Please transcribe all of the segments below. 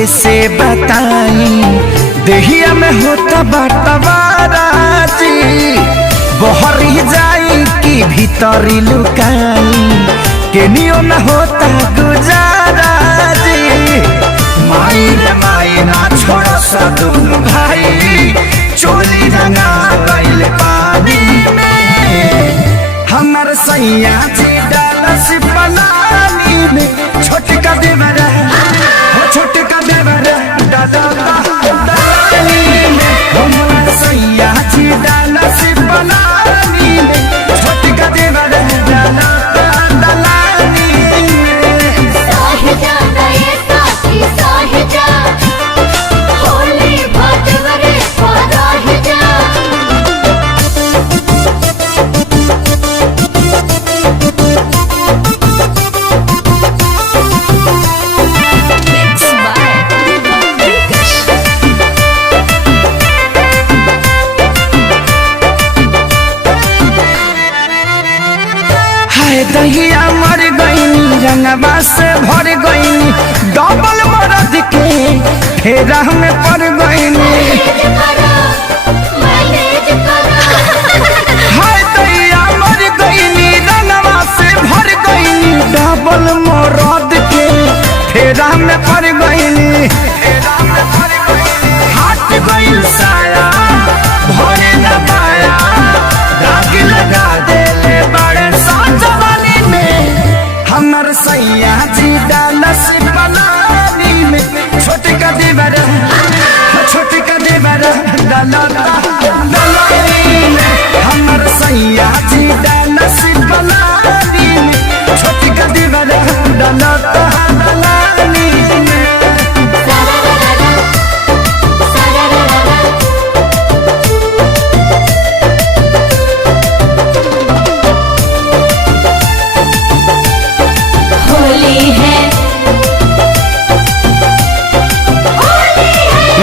कैसे बताई देहिया में होता बटवाराजी बहरी जाई कि भीतरी लुकाई केनियो न होता गुजाराजी माई रे माई ना छोड़ो सदुन भाई चोली रंगा गइल पानी में हमर सैया जी डालस पलानी में छोटका देवरा हो छोटका देवरा डाला पानी में हमर सैया जी डालस पलानी में छोटका देवरा डाला पानी में साहिजा नए साथी साहिजा होली भटवरे पराहिजा दहिया मर गईनी रंगवा से भर गईनी डबल मरद के फेरा में पड़ गईनी हाय दहिया मर गईनी रंगवा से भर गईनी डबल मरद के फेरा में पड़ गईनी हाथ गईल साया भरे न पाया दाग लगा देले बड़े साजवानी में हमर सैया जी डालस पलानी में छोटका देवरा डाला दलानी में हमर सैया जी डालस पलानी में छोटका देवरा डाला दलानी में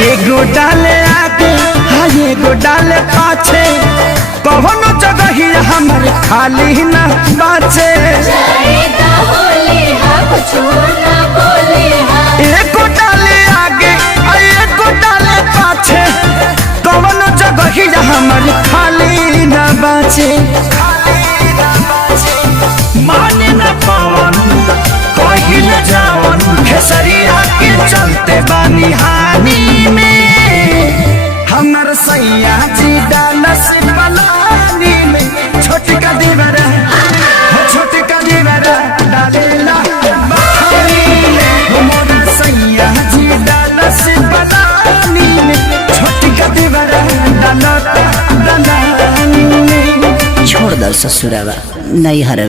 एगो डाले आगे हाँ एगो डाले पाछे कौनो जगह ही हमर खाली न बाचे एगो डाले आगे एगो डाले पाछे कौनो जगह ही हमर खाली न बाचे माने न पावन कहीं न जावन खेसरिया के चलते बानी हानि में हमर सैया जी डालस पलानी में छोटका देवरा डालेला पानी में हमर सैया जी डालस पलानी में छोटका देवरा डालता दलानी में छोड़ दो ससुरावा नहीं हर